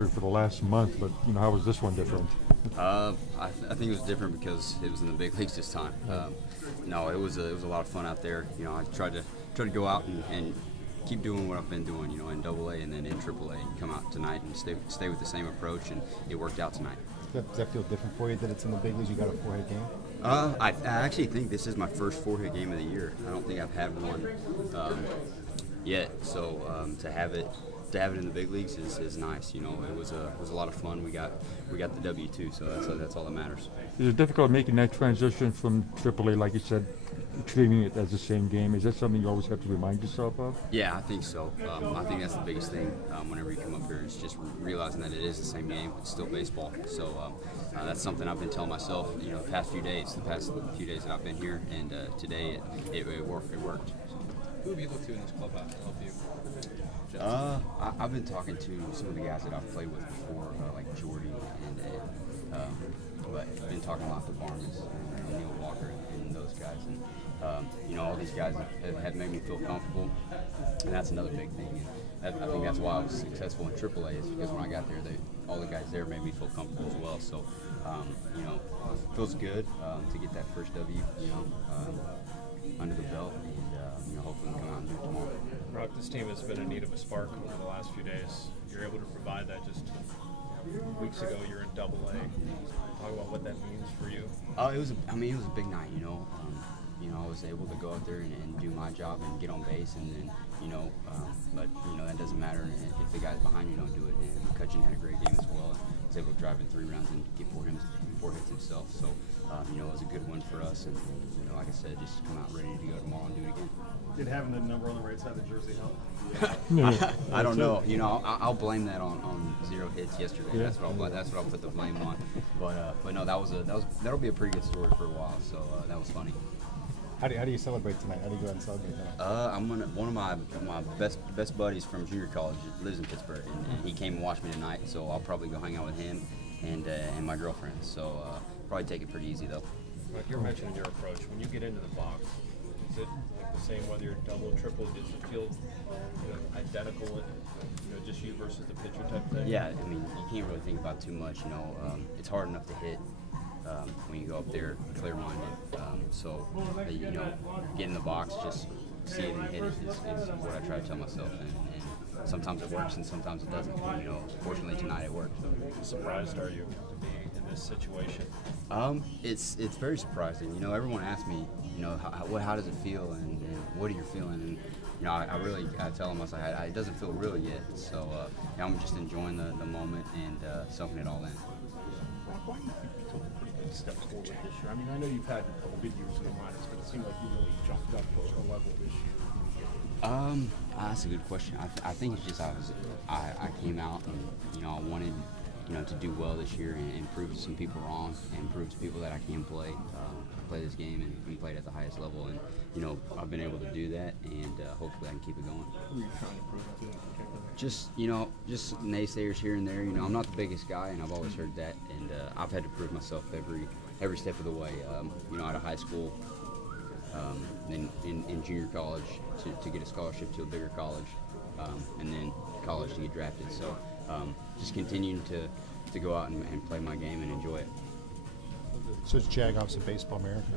for the last month, but how was this one different? I think it was different because it was in the big leagues this time. No, it was a lot of fun out there. I tried to go out and keep doing what I've been doing. In Double A and then in Triple A, and come out tonight and stay with the same approach, and it worked out tonight. Does that feel different for you that it's in the big leagues? You got a 4-hit game? I actually think this is my first 4-hit game of the year. I don't think I've had one yet. So to have it in the big leagues is nice. It was a lot of fun. We got the W too, so that's all that matters. Is it difficult making that transition from AAA, like you said, treating it as the same game? Is that something you always have to remind yourself of? Yeah, I think so. I think that's the biggest thing whenever you come up here, is just realizing that it is the same game. It's still baseball. So that's something I've been telling myself, the past few days that I've been here, and today it worked. Who have you looked to in this clubhouse to help you? I've been talking to some of the guys that I've played with before, like Jordy and but I've been talking a lot to Barnes and Neil Walker and those guys, and all these guys have made me feel comfortable, and that's another big thing. And I think that's why I was successful in AAA, is because when I got there, all the guys there made me feel comfortable as well. So, it feels good to get that first W, under the belt, and hopefully we can come out and do it tomorrow. Rock, this team has been in need of a spark over the last few days. You're able to provide that. Just weeks ago, you're in Double A. Talk about what that means for you. It was a big night. I was able to go out there and do my job and get on base, and then but that doesn't matter if the guys behind you don't do it. And McCutcheon had a great game as well. He was able to drive in 3 rounds and get 4 hits himself. So it was a good win for us, and like I said, just come out ready to go tomorrow and do it again. Did having the number on the right side of the jersey help? I don't know. I'll blame that on 0 hits yesterday. Yeah. That's what I'll put the blame on. But no, that'll be a pretty good story for a while. So that was funny. How do you celebrate tonight? How do you go out and celebrate tonight? One of my best buddies from junior college lives in Pittsburgh, and he came and watched me tonight. So I'll probably go hang out with him and my girlfriend. So probably take it pretty easy though. Like you're mentioning your approach, when you get into the box, is it like the same whether you're double, triple? Does it feel identical? Just you versus the pitcher type thing? Yeah, you can't really think about too much. It's hard enough to hit when you go up there clear-minded. So get in the box, just see it and hit it is what I try to tell myself. And sometimes it works and sometimes it doesn't. Fortunately tonight it worked. How surprised are you to be in this situation? It's very surprising. Everyone asks me, how does it feel and what are you feeling? And I tell them, it doesn't feel real yet. So I'm just enjoying the moment and soaking it all in. Why do you think you took a pretty good step forward this year? I know you've had a couple good years in the minors, but it seemed like you really jumped up a level this year. That's a good question. I think it's just I came out and I wanted to do well this year and prove some people wrong and prove to people that I can play this game and play it at the highest level, and I've been able to do that, and hopefully I can keep it going. Who are you trying to prove to in particular? Just naysayers here and there. I'm not the biggest guy, and I've always heard that, and I've had to prove myself every step of the way. Out of high school, then in junior college to get a scholarship to a bigger college, and then college to get drafted. So just continuing to go out and play my game and enjoy it. So it's Jagoff's a baseball American.